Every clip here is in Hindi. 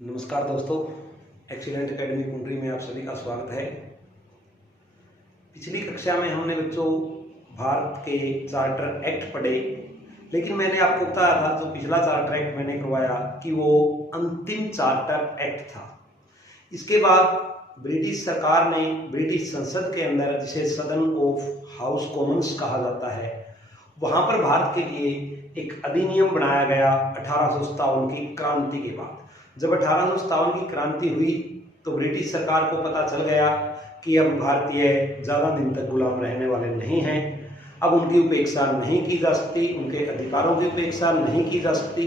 नमस्कार दोस्तों, एक्सीलेंट एकेडमी कुंडली में आप सभी का स्वागत है। पिछली कक्षा में हमने बच्चों भारत के चार्टर एक्ट पढ़े, लेकिन मैंने आपको बताया था जो पिछला चार्टर एक्ट मैंने करवाया कि वो अंतिम चार्टर एक्ट था। इसके बाद ब्रिटिश सरकार ने ब्रिटिश संसद के अंदर, जिसे सदन ऑफ हाउस कॉमन्स कहा जाता है, वहां पर भारत के लिए एक अधिनियम बनाया गया 1857 की क्रांति के बाद। जब 1857 की क्रांति हुई तो ब्रिटिश सरकार को पता चल गया कि अब भारतीय ज़्यादा दिन तक गुलाम रहने वाले नहीं हैं, अब उनकी उपेक्षा नहीं की जा सकती, उनके अधिकारों की उपेक्षा नहीं की जा सकती।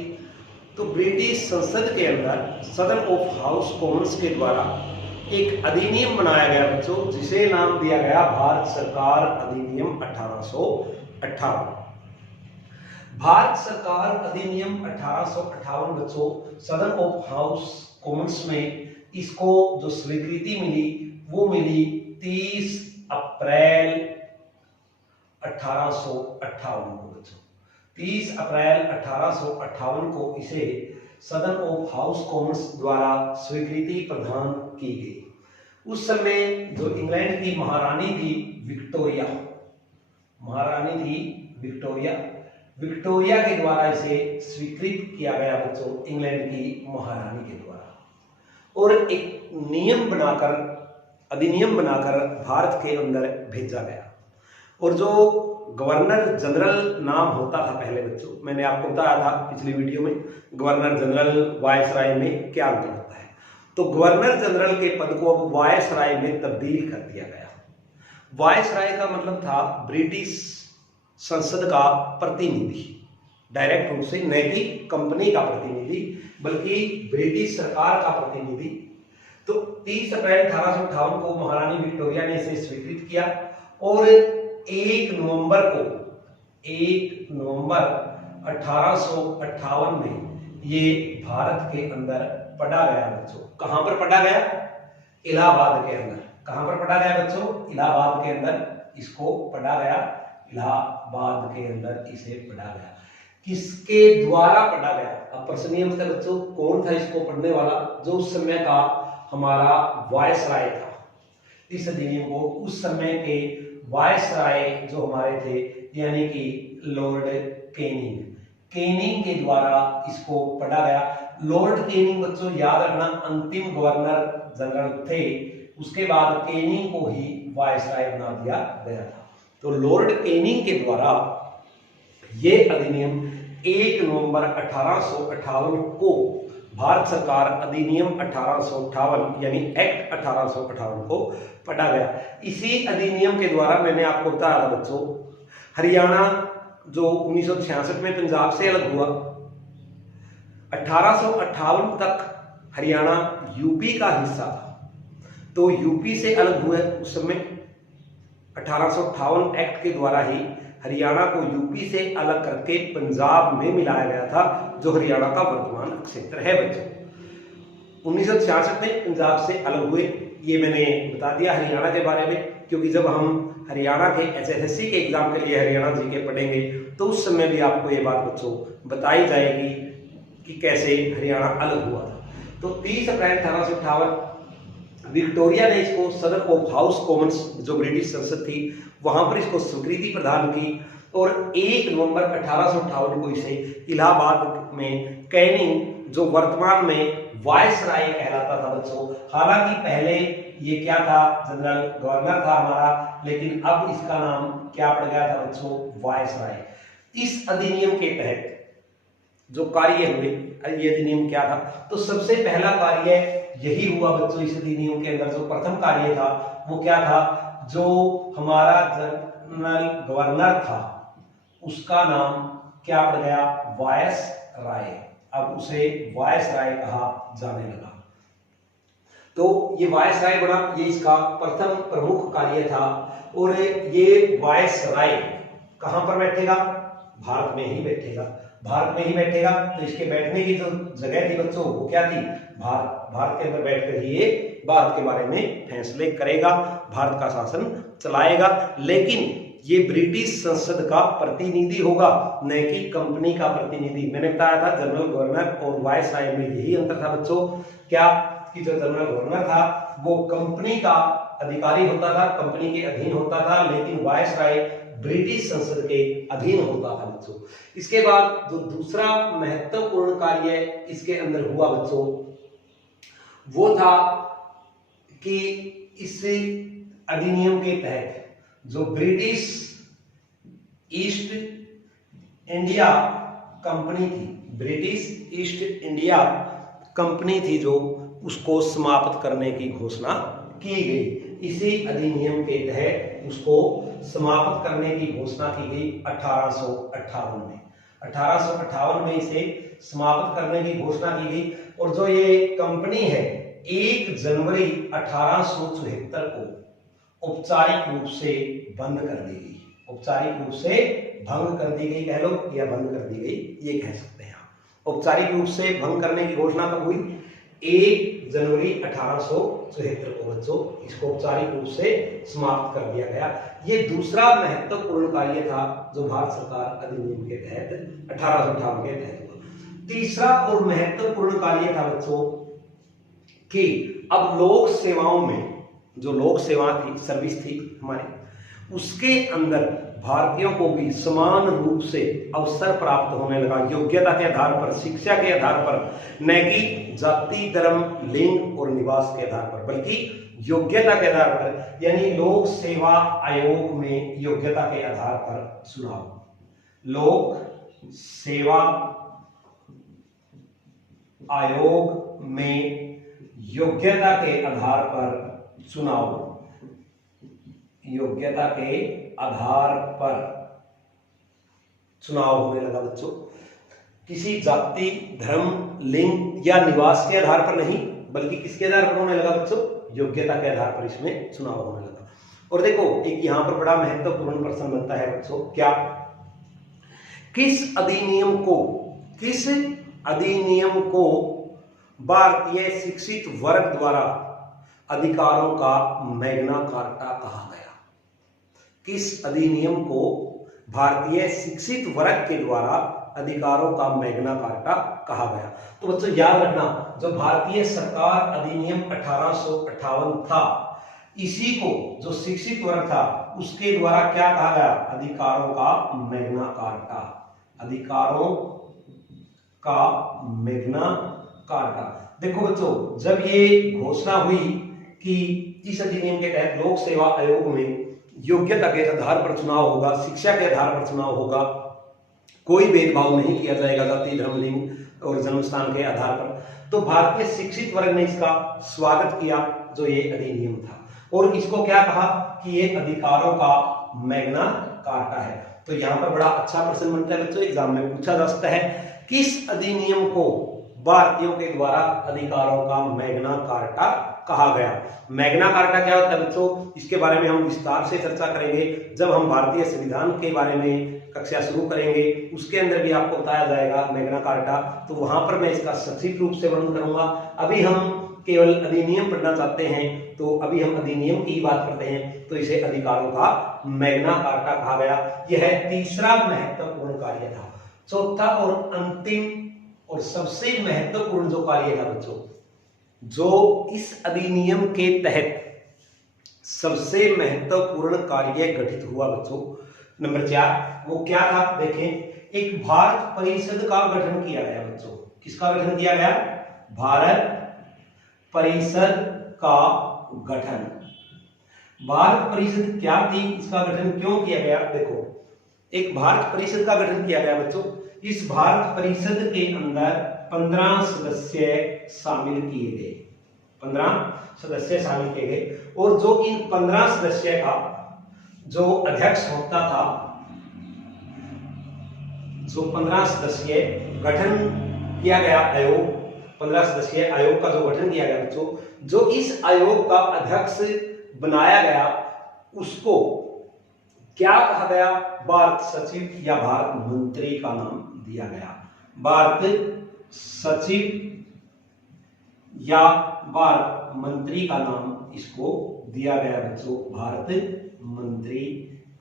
तो ब्रिटिश संसद के अंदर सदन ऑफ हाउस कॉमन्स के द्वारा एक अधिनियम बनाया गया बच्चों, जिसे नाम दिया गया भारत सरकार अधिनियम 1858। भारत सरकार अधिनियम 1858 बच्चों सदन ऑफ हाउस कॉमन्स में इसको जो स्वीकृति मिली वो मिली 30 अप्रैल 1858 को बच्चों। 30 अप्रैल 1858 को इसे सदन ऑफ हाउस कॉमन्स द्वारा स्वीकृति प्रदान की गई। उस समय जो इंग्लैंड की महारानी थी विक्टोरिया, महारानी थी विक्टोरिया के द्वारा इसे स्वीकृत किया गया बच्चों, इंग्लैंड की महारानी के द्वारा, और एक अधिनियम बनाकर भारत के अंदर भेजा गया। और जो गवर्नर जनरल नाम होता था पहले बच्चों, मैंने आपको बताया था पिछली वीडियो में गवर्नर जनरल वायसराय में क्या अंतर होता है। तो गवर्नर जनरल के पद को अब वायसराय में तब्दील कर दिया गया। वायसराय का मतलब था ब्रिटिश संसद का प्रतिनिधि, डायरेक्ट रूप से न कि कंपनी का प्रतिनिधि बल्कि ब्रिटिश सरकार का प्रतिनिधि। तो 30 अप्रैल 1858 को महारानी विक्टोरिया ने इसे स्वीकृत किया और 1 नवंबर 1858 में ये भारत के अंदर पढ़ा गया बच्चों। कहां पर पढ़ा गया? इलाहाबाद के अंदर। कहां पर पढ़ा गया बच्चों? इलाहाबाद के अंदर इसको पढ़ा गया। इलाहाबाद के अंदर इसे पढ़ा गया। किसके द्वारा पढ़ा गया? अब प्रश्न ये होता है बच्चों, कौन था इसको पढ़ने वाला? जो उस समय का हमारा वायसराय था। इस अधिनियम को उस समय के वायसराय जो हमारे थे, यानी कि लॉर्ड कैनिंग के द्वारा इसको पढ़ा गया। लॉर्ड कैनिंग बच्चों याद रखना अंतिम गवर्नर जनरल थे, उसके बाद कैनिंग को ही वायसराय बना दिया गया था। तो लॉर्ड कैनिंग के द्वारा ये अधिनियम 1 नवंबर 1858 को भारत सरकार अधिनियम 1858 यानी एक्ट 1858 को पढ़ा गया। इसी अधिनियम के द्वारा मैंने आपको बताया था बच्चों, हरियाणा जो 1966 में पंजाब से अलग हुआ, 1858 तक हरियाणा यूपी का हिस्सा था। तो यूपी से अलग हुए उस समय 1858 एक्ट के द्वारा ही हरियाणा को यूपी से अलग करके पंजाब में मिलाया गया था, जो हरियाणा का वर्तमान क्षेत्र है बच्चों। 1966 में पंजाब से अलग हुए, ये मैंने बता दिया हरियाणा के बारे में, क्योंकि जब हम हरियाणा के एसएससी के एग्जाम के लिए हरियाणा जीके पढ़ेंगे तो उस समय भी आपको ये बात बच्चों बताई जाएगी कि कैसे हरियाणा अलग हुआ था। तो 30 अप्रैल 1858 विक्टोरिया ने इसको सदन ऑफ हाउस कॉमन्स जो ब्रिटिश संसद थी वहां पर इसको स्वीकृति प्रदान की और 1 नवंबर 1858 को इसे इलाहाबाद में कैनिंग जो वर्तमान में वायसराय कहलाता था बच्चों। हालांकि पहले ये क्या था? जनरल गवर्नर था हमारा, लेकिन अब इसका नाम क्या पड़ गया था बच्चों? वायसराय। इस अधिनियम के तहत जो कार्य हुए, ये अधिनियम क्या था? तो सबसे पहला कार्य यही हुआ बच्चों इस अधिनियम के अंदर। जो प्रथम कार्य था वो क्या था? जो हमारा जनरल गवर्नर था उसका नाम क्या पड़ गया? वायसराय। अब उसे वायसराय कहा जाने लगा। तो ये वायसराय बना, ये इसका प्रथम प्रमुख कार्य था। और ये वायसराय कहां पर बैठेगा? भारत में ही बैठेगा। भारत में ही बैठेगा तो इसके बैठने की जो जगह थी बच्चों वो क्या थी? भारत के अंदर बैठकर ही ये भारत के बारे में फैसले करेगा, भारत का शासन चलाएगा। लेकिन ये ब्रिटिश संसद का प्रतिनिधि होगा, न कि कंपनी का प्रतिनिधि। मैंने बताया था जनरल गवर्नर और वायसराय में यही अंतर था बच्चों, क्या कि जो जनरल गवर्नर था वो कंपनी का अधिकारी होता था, कंपनी के अधीन होता था, लेकिन वायसराय ब्रिटिश संसद के अधीन होता था बच्चों। इसके बाद जो दूसरा महत्वपूर्ण कार्य इसके अंदर हुआ बच्चों, वो था कि इस अधिनियम के तहत जो ब्रिटिश ईस्ट इंडिया कंपनी थी, ब्रिटिश ईस्ट इंडिया कंपनी थी जो, उसको समाप्त करने की घोषणा की गई। इसी अधिनियम के तहत उसको समाप्त करने की घोषणा की गई 1858 में। 1858 में इसे समाप्त करने की घोषणा की गई। और जो ये कंपनी है 1 जनवरी 1874 को औपचारिक रूप से बंद कर दी गई, औपचारिक रूप से भंग कर दी गई कह लो, या बंद कर दी गई ये कह सकते हैं। औपचारिक रूप से भंग करने की घोषणा कब हुई? 1 जनवरी 1874 को बच्चों इसको औपचारिक रूप से समाप्त कर दिया गया। ये दूसरा महत्वपूर्ण कार्य था जो भारत सरकार अधिनियम के तहत 1858 के तहत हुआ। तीसरा और महत्वपूर्ण कार्य था बच्चों कि अब लोक सेवाओं में, जो लोक सेवा थी, सर्विस थी हमारी, उसके अंदर भारतीयों को भी समान रूप से अवसर प्राप्त होने लगा, योग्यता के आधार पर, शिक्षा के आधार पर, न कि जाति, धर्म, लिंग और निवास के आधार पर, बल्कि योग्यता के आधार पर। यानी लोक सेवा आयोग में योग्यता के आधार पर चुनाव, लोक सेवा आयोग में योग्यता के आधार पर चुनाव, योग्यता के आधार पर चुनाव होने लगा बच्चों। किसी जाति, धर्म, लिंग या निवास के आधार पर नहीं, बल्कि किसके आधार पर होने लगा बच्चों? योग्यता के आधार पर इसमें चुनाव होने लगा। और देखो एक यहां पर बड़ा महत्वपूर्ण प्रश्न बनता है बच्चों, क्या किस अधिनियम को भारतीय शिक्षित वर्ग द्वारा अधिकारों का मैग्ना कार्टा कहा गया? किस अधिनियम को भारतीय शिक्षित वर्ग के द्वारा अधिकारों का मैग्ना कार्टा कहा गया? तो बच्चों याद रखना, जो भारतीय सरकार अधिनियम 1858 था, इसी को जो शिक्षित वर्ग था उसके द्वारा क्या कहा गया? अधिकारों का मैग्ना कार्टा, अधिकारों का मैग्ना कार्टा। देखो बच्चों, जब ये घोषणा हुई कि इस अधिनियम के तहत लोक सेवा आयोग में योग्यता के आधार पर चुनाव होगा, शिक्षा के आधार पर चुनाव होगा, कोई भेदभाव नहीं किया जाएगा जाति, धर्म, लिंग और जन्म स्थान के आधार पर, तो भारतीय शिक्षित वर्ग ने इसका स्वागत किया जो ये अधिनियम था, और इसको क्या कहा कि ये अधिकारों का मैग्ना कार्टा है। तो यहाँ पर बड़ा अच्छा प्रश्न बनता है बच्चों, एग्जाम में पूछा जा सकता है, किस अधिनियम को भारतीयों के द्वारा अधिकारों का मैग्ना कार्टा कहा गया? मैग्ना कार्टा क्या होता है बच्चों, इसके बारे में हम विस्तार से चर्चा करेंगे जब हम भारतीय संविधान के बारे में कक्षा शुरू करेंगे, उसके अंदर भी आपको बताया जाएगा मैग्ना कार्टा, तो वहां पर मैं इसका सचित्र रूप से वर्णन करूंगा। अभी हम केवल अधिनियम पढ़ना चाहते हैं, तो अभी हम अधिनियम की बात करते हैं, तो इसे अधिकारों का मैग्ना कार्टा कहा गया। यह तीसरा महत्वपूर्ण कार्य था। चौथा और अंतिम और सबसे महत्वपूर्ण जो कार्य था बच्चों, जो इस अधिनियम के तहत सबसे महत्वपूर्ण कार्य गठित हुआ बच्चों, नंबर 4, वो क्या था? देखें, एक भारत परिषद का गठन किया गया बच्चों। किसका गठन किया गया? भारत परिषद का गठन। भारत परिषद क्या थी, इसका गठन क्यों किया गया? देखो, एक भारत परिषद का गठन किया गया बच्चों। इस भारत परिषद के अंदर 15 सदस्य शामिल किए गए, 15 सदस्य शामिल किए गए, और जो इन 15 सदस्य का जो अध्यक्ष होता था, जो 15 सदस्य गठन किया गया आयोग, 15 सदस्यीय आयोग का जो गठन किया गया बच्चों, जो इस आयोग का अध्यक्ष बनाया गया उसको क्या कहा गया? भारत सचिव या भारत मंत्री का नाम दिया गया। भारत सचिव या भारत मंत्री का नाम इसको दिया गया बच्चों, भारत मंत्री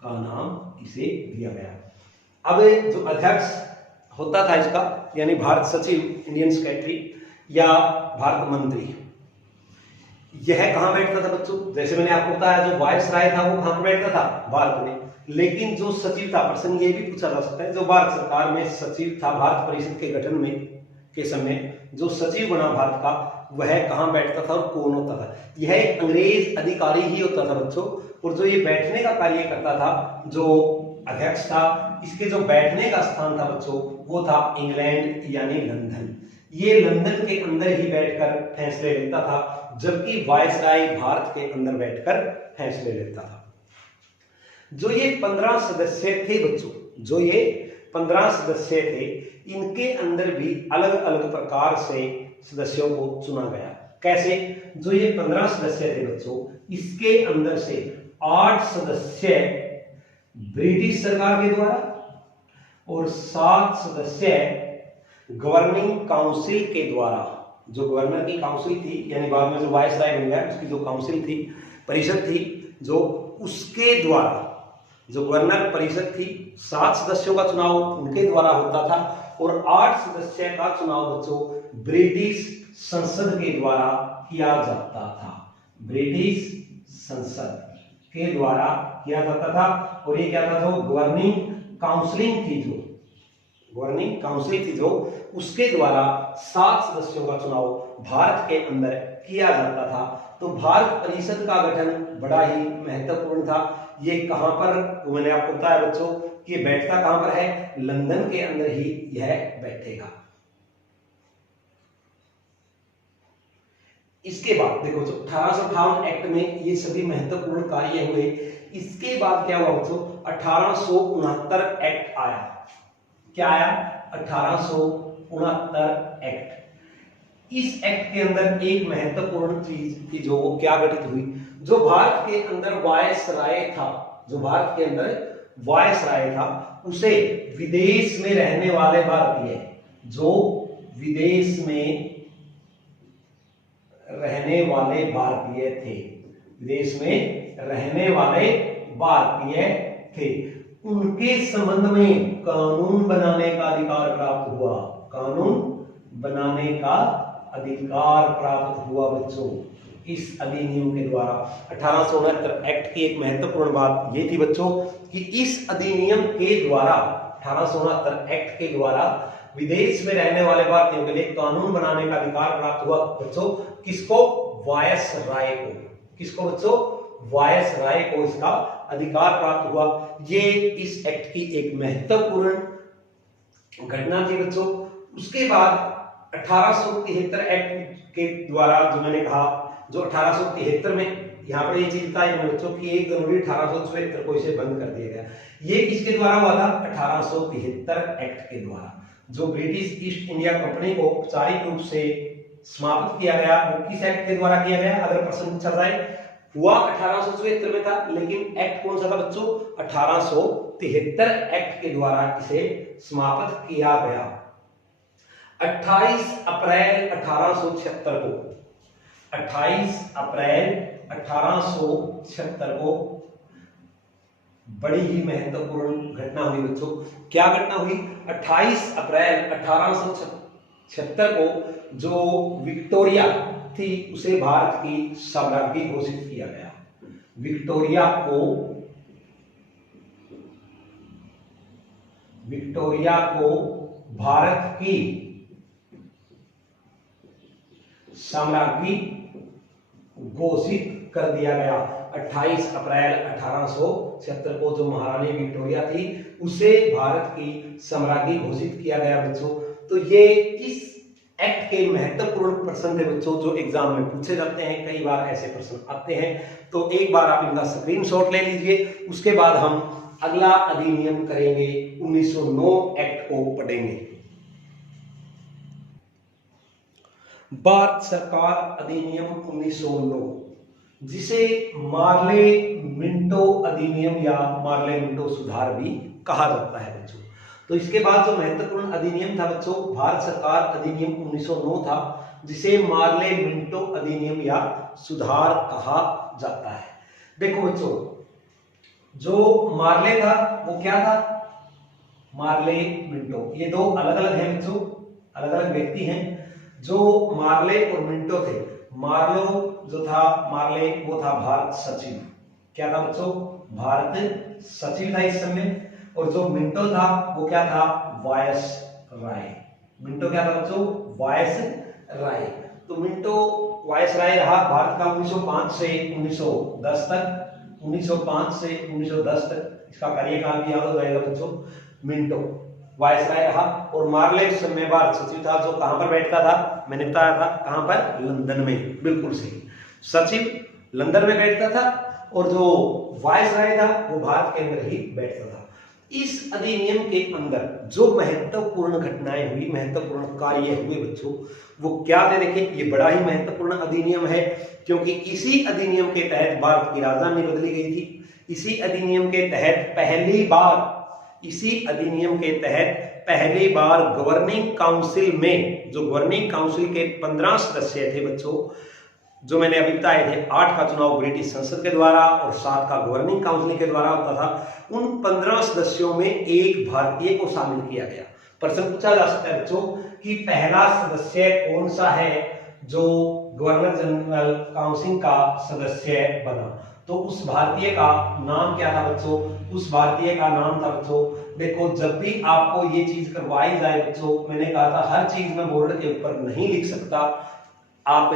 का नाम इसे दिया गया। अब जो अध्यक्ष होता था इसका, यानी भारत सचिव, इंडियन सेक्रेटरी या भारत मंत्री, यह कहां बैठता था बच्चों? जैसे मैंने आपको बताया, जो वायसराय था वो कहां बैठता था? भारत में। लेकिन जो सचिव था, प्रश्न ये भी पूछा जा सकता है, जो भारत सरकार में सचिव था, भारत परिषद के गठन में के समय जो सचिव बना भारत का, वह कहां बैठता था और कौन होता था? यह एक अंग्रेज अधिकारी ही होता था बच्चों। और जो ये बैठने का कार्य करता था, जो अध्यक्ष था, इसके जो बैठने का स्थान था बच्चों, वो था इंग्लैंड यानी लंदन। ये लंदन के अंदर ही बैठकर फैसले लेता था, जबकि वायसराय भारत के अंदर बैठकर फैसले लेता था। जो ये 15 सदस्य थे बच्चों, जो ये 15 सदस्य थे, इनके अंदर भी अलग अलग प्रकार से सदस्यों को चुना गया। कैसे? जो ये 15 सदस्य थे बच्चों, इसके अंदर से 8 सदस्य ब्रिटिश सरकार के द्वारा और 7 सदस्य गवर्निंग काउंसिल के द्वारा। जो गवर्नर की काउंसिल थी, यानी बाद में जो वायसराय बन गया, उसकी जो काउंसिल थी, परिषद थी, जो उसके द्वारा, जो गवर्नर परिषद थी, 7 सदस्यों का चुनाव उनके द्वारा होता था और 8 सदस्य का चुनाव बच्चों ब्रिटिश संसद के द्वारा किया जाता था। ब्रिटिश संसद के द्वारा किया जाता था। और ये क्या था? जो गवर्निंग काउंसिलिंग थी, जो गवर्निंग काउंसिल थी, जो उसके द्वारा 7 सदस्यों का चुनाव भारत के अंदर किया जाता था। तो भारत परिषद का गठन बड़ा ही महत्वपूर्ण था। ये कहां पर, मैंने आपको बताया बच्चों कि ये बैठता कहां पर है? लंदन के अंदर ही यह बैठेगा। इसके बाद देखो, जो 1858 एक्ट में ये सभी महत्वपूर्ण कार्य हुए, इसके बाद क्या हुआ बच्चों? 1869 एक्ट आया। क्या आया? 1869 एक्ट। इस एक्ट के अंदर एक महत्वपूर्ण चीज थी, जो क्या घटित हुई? जो भारत के अंदर वायसराय था, जो भारत के अंदर वायसराय था, उसे विदेश में रहने वाले भारतीय, जो विदेश में रहने वाले भारतीय थे, विदेश में रहने वाले भारतीय थे, उनके संबंध में कानून बनाने का अधिकार प्राप्त हुआ। कानून बनाने का अधिकार प्राप्त हुआ बच्चों इस अधिनियम के द्वारा। 1869 एक्ट की एक महत्वपूर्ण बात ये थी बच्चों कि इस अधिनियम के द्वारा, 1869 एक्ट के द्वारा विदेश में रहने वाले भारतीयों के लिए कानून बनाने का अधिकार प्राप्त हुआ बच्चों। किसको? वायसराय को। किसको बच्चों? वायसराय को इसका अधिकार प्राप्त हुआ। ये इस एक्ट की एक महत्वपूर्ण घटना थी बच्चों। उसके बाद 1873 एक्ट के द्वारा, जो मैंने कहा, जो 1873 में, यहां पर ये चीज बताई बच्चों कि 1 जनवरी 1874 को इसे बंद कर दिया गया। ये किसके द्वारा हुआ था? 1873 एक्ट के द्वारा। जो ब्रिटिश ईस्ट इंडिया कंपनी को औपचारिक रूप से समाप्त किया गया, वो किस एक्ट के द्वारा किया गया? अगर प्रश्न पूछा जाए, हुआ 1874 में था, लेकिन एक्ट कौन सा था बच्चों? 1873 एक्ट के द्वारा इसे समाप्त किया गया। 28 अप्रैल 1876 को, 28 अप्रैल 1876 को बड़ी ही महत्वपूर्ण घटना हुई बच्चों। क्या घटना हुई? 28 अप्रैल 1876 को जो विक्टोरिया थी, उसे भारत की साम्राज्ञी घोषित किया गया। विक्टोरिया को भारत की साम्राज्ञी घोषित कर दिया गया। 28 अप्रैल 1876 को जो महारानी विक्टोरिया थी, उसे भारत की साम्राज्ञी घोषित किया गया बच्चों। तो ये इस एक्ट के महत्वपूर्ण प्रश्न थे बच्चों, जो एग्जाम में पूछे जाते हैं। कई बार ऐसे प्रश्न आते हैं, तो एक बार आप इनका स्क्रीनशॉट ले लीजिए। उसके बाद हम अगला अधिनियम करेंगे, 1909 एक्ट को पढ़ेंगे। भारत सरकार अधिनियम 1909, जिसे मार्ले मिंटो अधिनियम या मार्ले मिंटो सुधार भी कहा जाता है बच्चों। तो इसके बाद जो महत्वपूर्ण अधिनियम था बच्चों, भारत सरकार अधिनियम 1909 था, जिसे मार्ले मिंटो अधिनियम या सुधार कहा जाता है। देखो बच्चों, जो मार्ले था वो क्या था, मार्ले मिंटो। ये दो अलग अलग हैं बच्चों, अलग अलग व्यक्ति हैं। जो मार्ले और मिंटो थे, मार्लो जो था, मार्ले वो था भारत सचिव। क्या था बच्चों, भारत सचिव था इस समय। और जो मिंटो था वो क्या था, वायस राय। मिंटो क्या था बच्चों, वायस राय। तो मिंटो वायस राय रहा भारत का 1905 से 1910 तक। 1905 से 1910 तक इसका कार्यकाल भी याद हो जाएगा बच्चों। मिंटो वायसराय रहा और मार्ले उस समय भारत सचिव था, जो कहां पर बैठता था, मैंने बताया था कहां पर, लंदन में। बिल्कुल सही, सचिव लंदन में बैठता था और जो वायसराय था वो भारत के अंदर ही बैठता था। इस अधिनियम के अंदर जो महत्वपूर्ण घटनाएं हुई, महत्वपूर्ण कार्य हुए बच्चों, वो क्या थे, देखिए ये बड़ा ही महत्वपूर्ण अधिनियम है, क्योंकि इसी अधिनियम के तहत भारत की राजधानी बदली गई थी। इसी अधिनियम के तहत पहली बार, इसी अधिनियम के तहत पहली बार गवर्निंग काउंसिल में, जो गवर्निंग काउंसिल के 15 सदस्य थे बच्चों, जो मैंने अभी बताए थे, 8 का चुनाव ब्रिटिश संसद के द्वारा और 7 का गवर्निंग काउंसिल के द्वारा होता था। उन 15 सदस्यों में एक भारतीय को शामिल किया गया। प्रश्न पूछा जा सकता है बच्चों कि पहला सदस्य कौन सा है जो गवर्नर जनरल काउंसिल का सदस्य बना, तो उस भारतीय का नाम क्या था बच्चों, उस भारतीय का नाम था बच्चों, देखो जब भी आपको ये चीज करवाई जाए बच्चों, मैंने कहा था हर चीज मैं बोर्ड के ऊपर नहीं लिख सकता, आप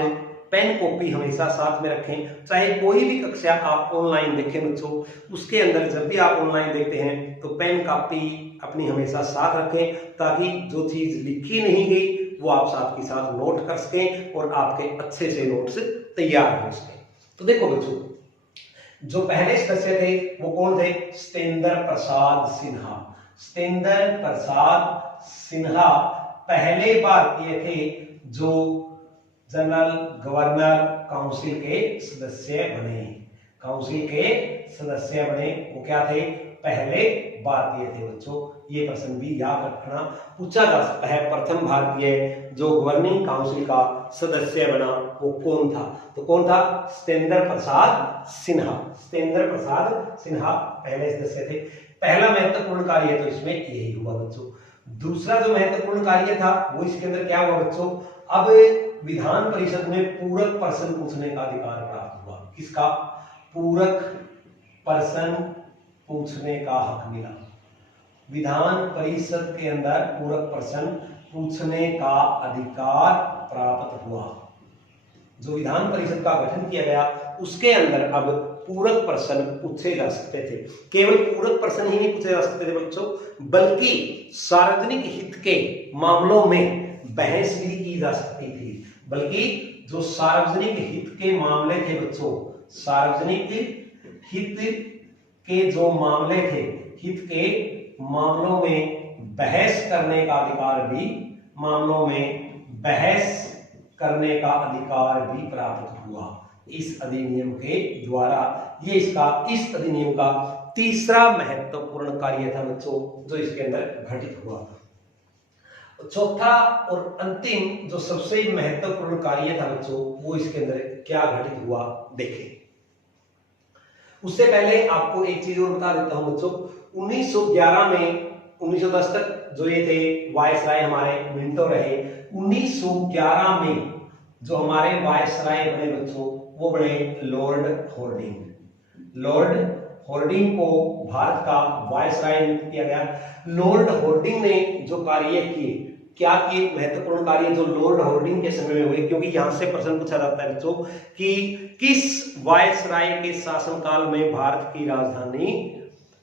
पेन कॉपी हमेशा साथ में रखें। चाहे कोई भी कक्षा आप ऑनलाइन देखें बच्चों, उसके अंदर जब भी आप ऑनलाइन देखते हैं तो पेन कॉपी अपनी हमेशा साथ रखें, ताकि जो चीज लिखी नहीं गई वो आप साथ के साथ नोट कर सकें और आपके अच्छे से नोट्स तैयार हो सकें। तो देखो बच्चों, जो पहले सदस्य थे वो कौन थे, सत्येंद्र प्रसाद सिन्हा। सत्येंद्र प्रसाद सिन्हा पहले भारतीय थे जो जनरल गवर्नर काउंसिल के सदस्य बने। काउंसिल के सदस्य बने, वो क्या थे, पहले भारतीय थे बच्चों। ये प्रश्न भी याद रखना, पूछा जा सकता है प्रथम भारतीय जो गवर्निंग काउंसिल का सदस्य बना वो कौन था, तो कौन था, सत्येंद्र प्रसाद सिन्हा। सत्येंद्र प्रसाद सिन्हा पहले सदस्य थे। पहला महत्वपूर्ण कार्य तो इसमें यही हुआ बच्चों। दूसरा जो महत्वपूर्ण कार्य था वो इसके अंदर क्या हुआ बच्चों, अब विधान परिषद में पूरक प्रश्न पूछने का अधिकार प्राप्त हुआ। किसका, पूरक प्रश्न पूछने का हक मिला। विधान परिषद के अंदर पूरक प्रश्न पूछने का अधिकार प्राप्त हुआ। जो विधान परिषद का गठन किया गया उसके अंदर अब पूरक प्रश्न पूछे जा सकते थे। केवल पूरक प्रश्न ही नहीं पूछे जा सकते थे बच्चों, बल्कि सार्वजनिक हित के मामलों में बहस भी की जा सकती थी। बल्कि जो सार्वजनिक हित के मामले थे बच्चों, सार्वजनिक हित के जो मामले थे, हित के मामलों में बहस करने का अधिकार भी, मामलों में बहस करने का अधिकार भी प्राप्त हुआ इस अधिनियम के द्वारा। ये इसका, इस अधिनियम का तीसरा महत्वपूर्ण कार्य था बच्चों जो इसके अंदर घटित हुआ। चौथा और अंतिम जो सबसे महत्वपूर्ण कार्य था बच्चों वो इसके अंदर क्या घटित हुआ देखें। उससे पहले आपको एक चीज और बता देता हूं बच्चों, 1911 में 1910 तक जो ये थे वायसराय हमारे मिंटो रहे। 1911 में जो हमारे वायसराय बने बच्चों वो बने लॉर्ड हॉर्डिंग। लॉर्ड हॉर्डिंग को भारत का वायसराय नियुक्त किया गया। लॉर्ड हॉर्डिंग ने जो कार्य किए, क्या किए, महत्वपूर्ण कार्य जो लॉर्ड हॉर्डिंग के समय में हुए, क्योंकि यहां से प्रश्न पूछा जाता है बच्चों कि किस वायसराय के शासनकाल में भारत की राजधानी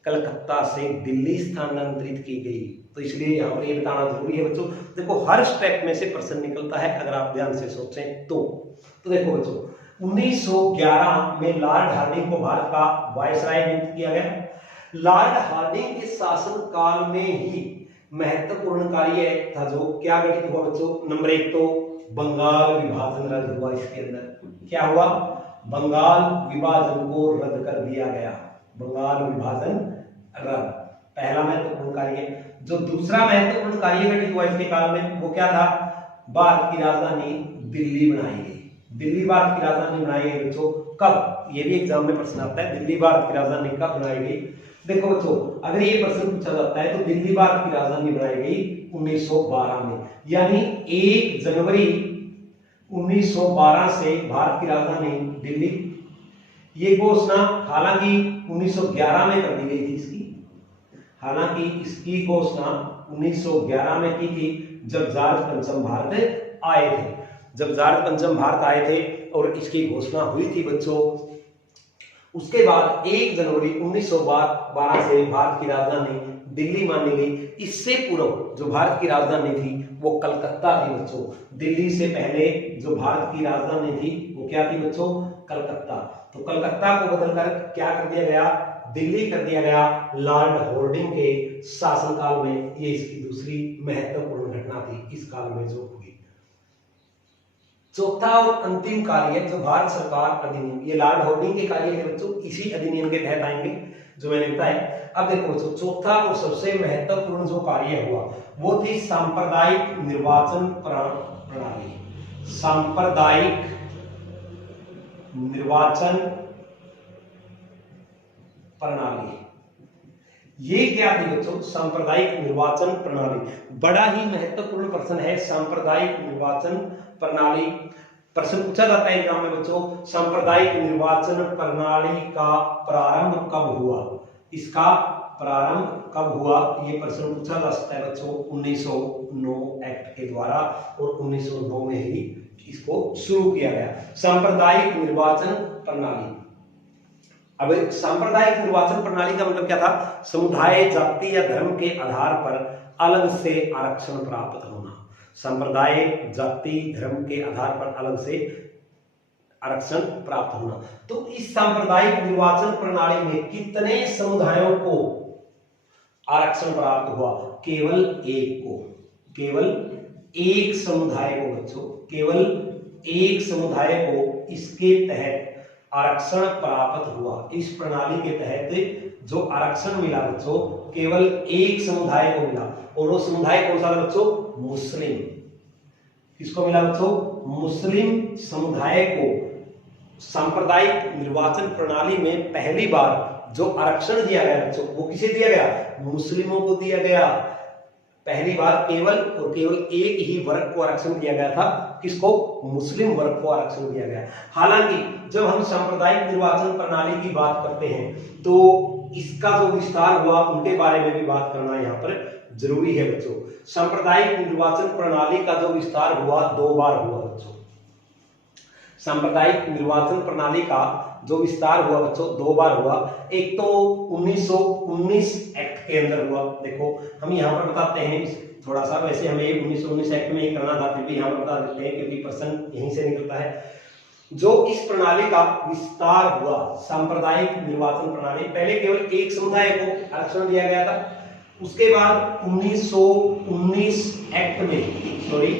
कलकत्ता से दिल्ली स्थानांतरित की गई, तो इसलिए यहां पर ये बताना जरूरी है बच्चों। देखो हर स्टेप में से प्रश्न निकलता है अगर आप ध्यान से सोचें तो देखो बच्चों 1911 में लॉर्ड हार्डिंग को भारत का वायसराय नियुक्त किया गया। लॉर्ड हार्डिंग के शासन काल में ही महत्वपूर्ण कार्य था जो क्या घटित हुआ बच्चों। नंबर 1 तो बंगाल विभाजन रद्द हुआ। इसके अंदर क्या हुआ, बंगाल विभाजन को रद्द कर दिया गया। बंगाल विभाजन रद्द, पहला महत्वपूर्ण कार्य। जो दूसरा महत्वपूर्ण कार्य घटित हुआ इसके काल में वो क्या था, भारत की राजधानी दिल्ली बनाई गई। दिल्ली भारत की राजधानी बनाई गई बच्चों कब? ये भी एग्जाम में प्रश्न आता है, दिल्ली भारत की राजधानी कब बनाई गई? देखो बच्चों, अगर ये प्रश्न पूछा जाता है तो दिल्ली भारत की राजधानी बनाई गई 1912 में, यानी 1 जनवरी 1912 से भारत की राजधानी दिल्ली। ये घोषणा हालांकि 1911 में कर दी गई थी हालांकि इसकी घोषणा 1911 में की थी, जब जॉर्ज पंचम भारत आए थे। जब जॉर्ज पंचम भारत आए थे और इसकी घोषणा हुई थी बच्चों, उसके बाद 1 जनवरी 1912 से भारत की राजधानी दिल्ली मानी गई। इससे पूर्व जो भारत की राजधानी थी वो कलकत्ता थी बच्चों। दिल्ली से पहले जो भारत की राजधानी थी वो क्या थी बच्चों? कलकत्ता। तो कलकत्ता को बदलकर क्या कर दिया गया? दिल्ली कर दिया गया। लॉर्ड हॉर्डिंग के शासनकाल में ये इसकी दूसरी महत्वपूर्ण घटना थी इस काल में जो हुई। चौथा और अंतिम कार्य जो भारत सरकार अधिनियम, ये लॉर्ड हॉर्डिंग के कार्य है बच्चों, इसी अधिनियम के तहत आएंगे जो मैंने बताया। अब देखो बच्चों, चौथा और सबसे महत्वपूर्ण जो कार्य हुआ वो थी सांप्रदायिक निर्वाचन प्रणाली। सांप्रदायिक निर्वाचन प्रणाली, ये क्या थी बच्चों? सांप्रदायिक निर्वाचन प्रणाली। बड़ा ही महत्वपूर्ण प्रश्न है सांप्रदायिक निर्वाचन प्रणाली। प्रश्न पूछा जाता है एग्जाम में बच्चों, सांप्रदायिक निर्वाचन प्रणाली का प्रारंभ कब हुआ? इसका प्रारंभ कब हुआ? ये प्रश्न पूछा जा सकता है बच्चों 1909 एक्ट के द्वारा, और 1909 में ही इसको शुरू किया गया सांप्रदायिक निर्वाचन प्रणाली। अब सांप्रदायिक निर्वाचन प्रणाली का मतलब क्या था? समुदाय, जाति या धर्म के आधार पर अलग से आरक्षण प्राप्त होना। संप्रदाय, जाति, धर्म के आधार पर अलग से आरक्षण प्राप्त होना। तो इस सांप्रदायिक निर्वाचन प्रणाली में कितने समुदायों को आरक्षण प्राप्त हुआ? केवल एक को, केवल एक समुदाय को बच्चों, केवल एक समुदाय को इसके तहत आरक्षण प्राप्त हुआ। इस प्रणाली के तहत जो आरक्षण मिला बच्चों, केवल एक समुदाय को मिला, और वो समुदाय कौन सा था बच्चों? मुस्लिम। किसको मिला बच्चों? मुस्लिम समुदाय को सांप्रदायिक निर्वाचन प्रणाली में पहली बार जो आरक्षण दिया गया बच्चों, वो किसे दिया गया? मुस्लिमों को दिया गया। पहली बार केवल और केवल एक ही वर्ग को आरक्षण दिया गया था। किसको? मुस्लिम वर्ग को आरक्षण दिया गया। हालांकि जब हम सांप्रदायिक निर्वाचन प्रणाली की बात करते हैं तो इसका जो विस्तार हुआ उनके बारे में भी बात करना यहाँ पर जरूरी है बच्चों। सांप्रदायिक निर्वाचन प्रणाली का जो विस्तार हुआ 2 बार हुआ बच्चों। सांप्रदायिक निर्वाचन प्रणाली का जो विस्तार हुआ बच्चों 2 बार हुआ। एक तो 1919 एक्ट के अंदर हुआ। देखो हम यहाँ पर बताते हैं थोड़ा सा, वैसे हमें 1919 एक्ट में ही करना था, फिर भी यहाँ पर बता देते हैं क्योंकि प्रश्न यहीं से निकलता है। जो इस प्रणाली का विस्तार हुआ, सांप्रदायिक निर्वाचन प्रणाली, पहले केवल एक समुदाय को आरक्षण दिया गया था। उसके बाद 1919 एक्ट में, सॉरी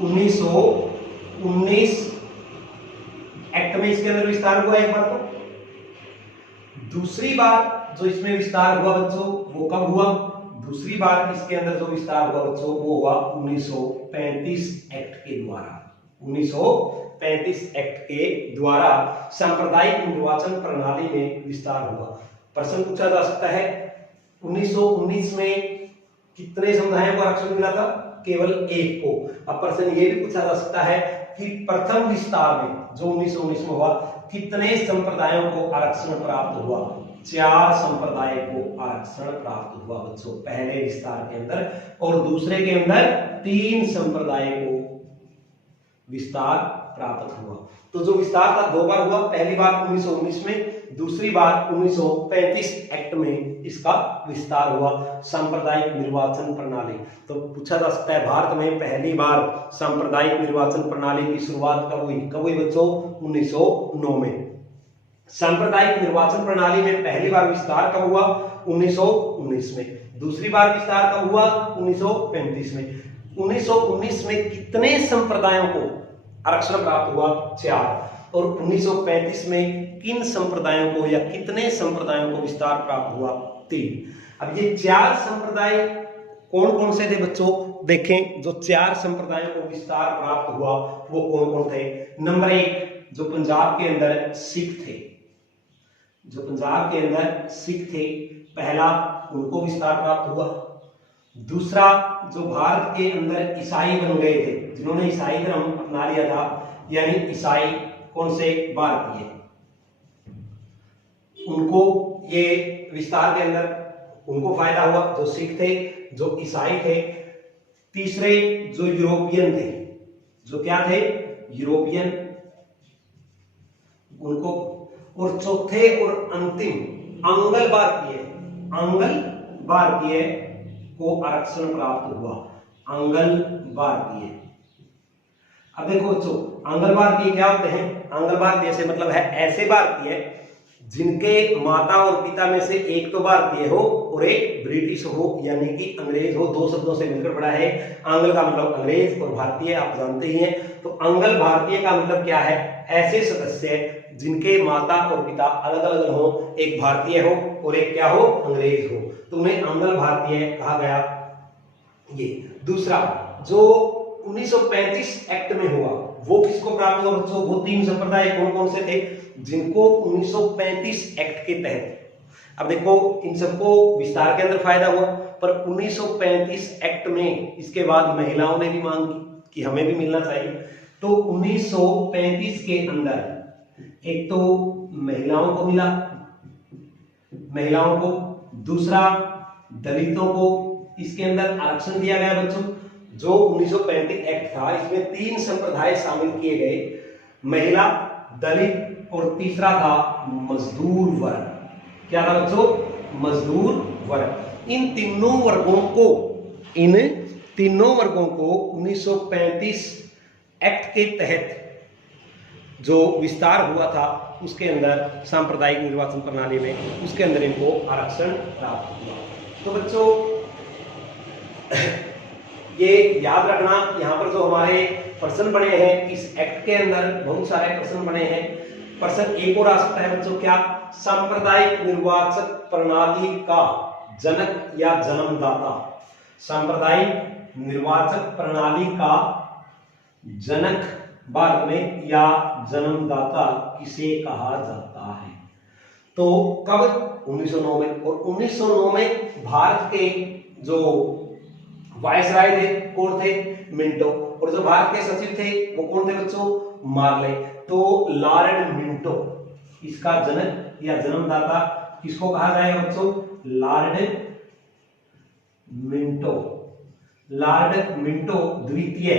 1919 एक्ट में इसके अंदर विस्तार हुआ एक बार। तो दूसरी बार जो इसमें विस्तार हुआ बच्चों वो कब हुआ? दूसरी बार इसके अंदर जो विस्तार हुआ बच्चों वो हुआ 1935 एक्ट के द्वारा। 1935 एक्ट के द्वारा सांप्रदायिक निर्वाचन प्रणाली में विस्तार हुआ। प्रश्न पूछा जा सकता है 1919 में कितने समुदायों को आरक्षण मिला था? केवल एक को। अब प्रश्न ये भी पूछा जा सकता है कि प्रथम विस्तार में जो 1919 में हुआ कितने संप्रदायों को आरक्षण प्राप्त हुआ? 4 संप्रदाय को आरक्षण प्राप्त हुआ बच्चों पहले विस्तार के अंदर, और दूसरे के अंदर 3 संप्रदाय को विस्तार प्राप्त हुआ। तो जो विस्तार था 2 बार हुआ, पहली बार 1919 में, दूसरी बार 1935 एक्ट में इसका विस्तार हुआ सांप्रदायिक निर्वाचन प्रणाली। तो पूछा जा सकता है भारत में पहली बार सांप्रदायिक निर्वाचन प्रणाली की शुरुआत कब हुई? कब हुई बच्चों? 1909 में। सांप्रदायिक निर्वाचन प्रणाली में पहली बार विस्तार कब हुआ? 1919 में। दूसरी बार विस्तार कब हुआ? 1935 में। 1919 में कितने संप्रदायों को आरक्षण प्राप्त हुआ? 4। और 1935 में किन संप्रदायों को या कितने संप्रदायों को विस्तार प्राप्त हुआ? 3। अब ये 4 संप्रदाय कौन कौन से थे बच्चों? देखें जो 4 संप्रदायों को विस्तार प्राप्त हुआ वो कौन कौन थे। नंबर 1 जो पंजाब के अंदर सिख थे, जो पंजाब के अंदर सिख थे, पहला उनको विस्तार प्राप्त हुआ। दूसरा जो भारत के अंदर ईसाई बन गए थे, जिन्होंने ईसाई धर्म अपना लिया था, यानी ईसाई कौन से, भारतीय, उनको ये विस्तार के अंदर उनको फायदा हुआ, जो सिख थे, जो ईसाई थे। तीसरे जो यूरोपियन थे, जो क्या थे, यूरोपियन, उनको। और चौथे और अंतिम अंगल भारतीय, अंगल भारतीय को आरक्षण प्राप्त हुआ, अंगल भारतीय। अब देखो बच्चों, अंगल भारतीय क्या होते हैं। अंगल भारतीय से मतलब है ऐसे भारतीय जिनके माता और पिता में से एक तो भारतीय हो और एक ब्रिटिश हो, यानी कि अंग्रेज हो। दो शब्दों से मिलकर बना है। आंग्ल का मतलब अंग्रेज और भारतीय आप जानते ही हैं। तो अंगल भारतीय का मतलब क्या है, ऐसे सदस्य जिनके माता और पिता अलग अलग हो, एक भारतीय हो और एक क्या हो, अंग्रेज हो, तो उन्हें अंगल भारतीय कहा गया। ये दूसरा जो 1935 एक्ट में हुआ वो किसको प्राप्त हुआ बच्चों, वो 3 संप्रदाय कौन कौन से थे जिनको 1935 एक्ट के तहत। अब देखो इन सबको विस्तार के अंदर फायदा हुआ, पर 1935 एक्ट में इसके बाद महिलाओं ने भी मांग की कि हमें भी मिलना चाहिए। तो 1935 के अंदर एक तो महिलाओं को मिला, महिलाओं को, दूसरा दलितों को इसके अंदर आरक्षण दिया गया बच्चों। जो 1935 एक्ट था इसमें 3 संप्रदाय शामिल किए गए, महिला, दलित और तीसरा था मजदूर वर्ग। क्या था बच्चों, मजदूर वर्ग। इन तीनों वर्गों को 1935 एक्ट के तहत जो विस्तार हुआ था उसके अंदर सांप्रदायिक निर्वाचन प्रणाली में, उसके अंदर इनको आरक्षण प्राप्त हुआ। तो बच्चों ये याद रखना, यहाँ पर जो हमारे प्रश्न बने हैं इस एक्ट के अंदर बहुत सारे प्रश्न बने हैं। प्रश्न एक और आ सकता है बच्चों, क्या सांप्रदायिक निर्वाचक प्रणाली का जनक या जन्मदाता, सांप्रदायिक निर्वाचक प्रणाली का जनक भारत में या जन्मदाता किसे कहा जाता है। तो कब, 1909 में। और 1909 में भारत के जो वायसराय थे कौन थे, मिंटो। और जो भारत के सचिव थे वो कौन थे बच्चों, मार्ले। तो लॉर्ड मिंटो इसका जनक या जन्मदाता किसको कहा जाएगा बच्चों, लॉर्ड मिंटो। लॉर्ड मिंटो द्वितीय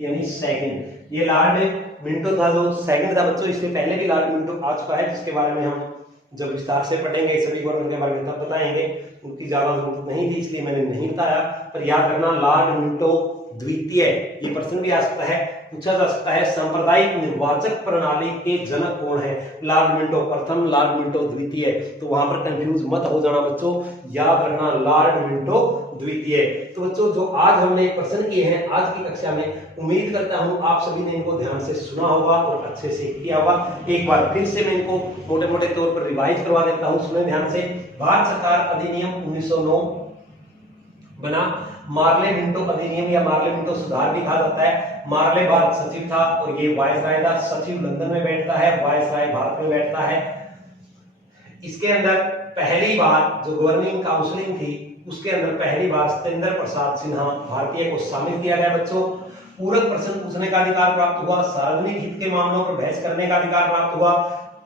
यानी सेकंड। ये लॉर्ड मिंटो था जो सेकंड था बच्चों। इससे पहले भी लॉर्ड मिंटो आ चुका है, जिसके बारे में हम जब विस्तार से पढ़ेंगे सभी गवर्नमेंट के बारे में तब बताएंगे। उनकी ज्यादा जरूरत नहीं थी इसलिए मैंने नहीं बताया, पर याद रखना लॉर्ड मिंटो द्वितीय। ये प्रश्न भी आ सकता है, पूछा जा सकता है सांप्रदायिक निर्वाचक प्रणाली के जनक कौन है, लॉर्ड मिंटो प्रथम, लॉर्ड मिंटो द्वितीय। तो वहां पर कंफ्यूज मत हो जाना बच्चों, याद रखना लॉर्ड मिंटो द्वितीय। तो बच्चों जो आज हमने प्रश्न किए हैं आज की कक्षा में, उम्मीद करता हूं आप सभी ने इनको ध्यान से सुना होगा और अच्छे से किया होगा। एक बार फिर से मैं इनको मोटे मोटे तौर पर रिवाइज करवा देता हूं, सुने ध्यान से। भारत सरकार अधिनियम 1909 बना, मार्ले मिंटो अधिनियम या मार्ले मिंटो सुधार भी कहा जाता है। मार्ले भारत सचिव था और ये वायसराय था। सचिव लंदन में बैठता है, वायसराय भारत में बैठता है। इसके अंदर पहली बार जो गवर्निंग काउंसिलिंग थी उसके अंदर पहली बार सत्येंद्र प्रसाद सिन्हा भारतीय को शामिल किया गया बच्चों। पूरक प्रश्न पूछने का अधिकार प्राप्त हुआ, सार्वजनिक हित के मामलों पर बहस करने का अधिकार प्राप्त हुआ।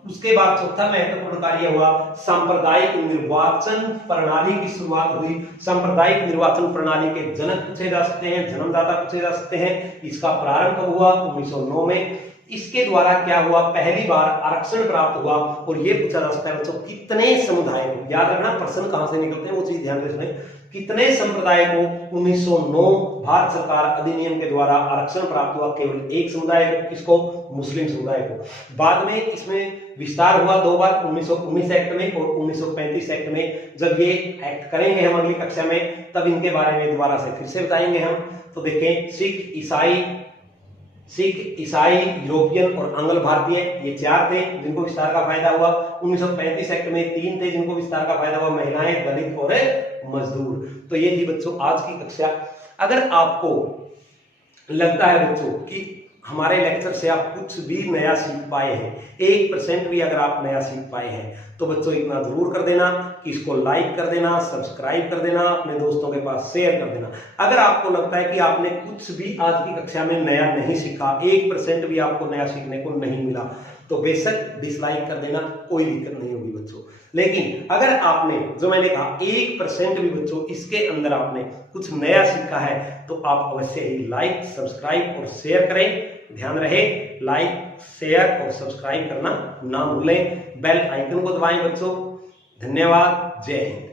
उसके बाद चौथा महत्वपूर्ण कार्य हुआ, सांप्रदायिक निर्वाचन प्रणाली की शुरुआत हुई। सांप्रदायिक निर्वाचन प्रणाली के जनक पूछे जा सकते हैं, जन्मदाता पूछे जा सकते हैं। इसका प्रारंभ हुआ 1909 में। इसके द्वारा क्या हुआ, पहली बार आरक्षण प्राप्त हुआ। और ये पूछा जा सकता है बच्चों कितने समुदाय को, याद रखना प्रश्न कहां से निकलते हैं वो चीज ध्यान रखना, कितने संप्रदाय को 1909 भारत सरकार अधिनियम के द्वारा आरक्षण प्राप्त हुआ, केवल एक समुदाय को, किसको, मुस्लिम समुदाय को। बाद में इसमें विस्तार हुआ 2 बार, 1919 एक्ट में और 1935 एक्ट में। जब ये एक्ट करेंगे हम अगली कक्षा में तब इनके बारे में दोबारा से फिर से बताएंगे हम। तो देखें सिख, ईसाई, यूरोपियन और आंग्ल भारतीय, ये 4 थे जिनको विस्तार का फायदा हुआ। 1935 एक्ट में 3 थे जिनको विस्तार का फायदा हुआ, महिलाएं, दलित और मजदूर। तो ये थी बच्चों आज की कक्षा। अगर आपको लगता है बच्चों कि हमारे लेक्चर से आप कुछ भी नया सीख पाए हैं, 1% भी अगर आप नया सीख पाए हैं, तो बच्चों इतना जरूर कर देना कि इसको लाइक कर देना, सब्सक्राइब कर देना, अपने दोस्तों के पास शेयर कर देना। अगर आपको लगता है कि आपने कुछ भी आज की कक्षा में नया नहीं सीखा, 1% भी आपको नया सीखने को नहीं मिला, तो बेशक डिसलाइक कर देना, कोई दिक्कत नहीं होगी बच्चों। लेकिन अगर आपने, जो मैंने कहा, 1% भी बच्चों इसके अंदर आपने कुछ नया सीखा है, तो आप अवश्य ही लाइक, सब्सक्राइब और शेयर करें। ध्यान रहे, लाइक, शेयर और सब्सक्राइब करना ना भूलें। बेल आइकन को दबाएं बच्चों। धन्यवाद। जय हिंद।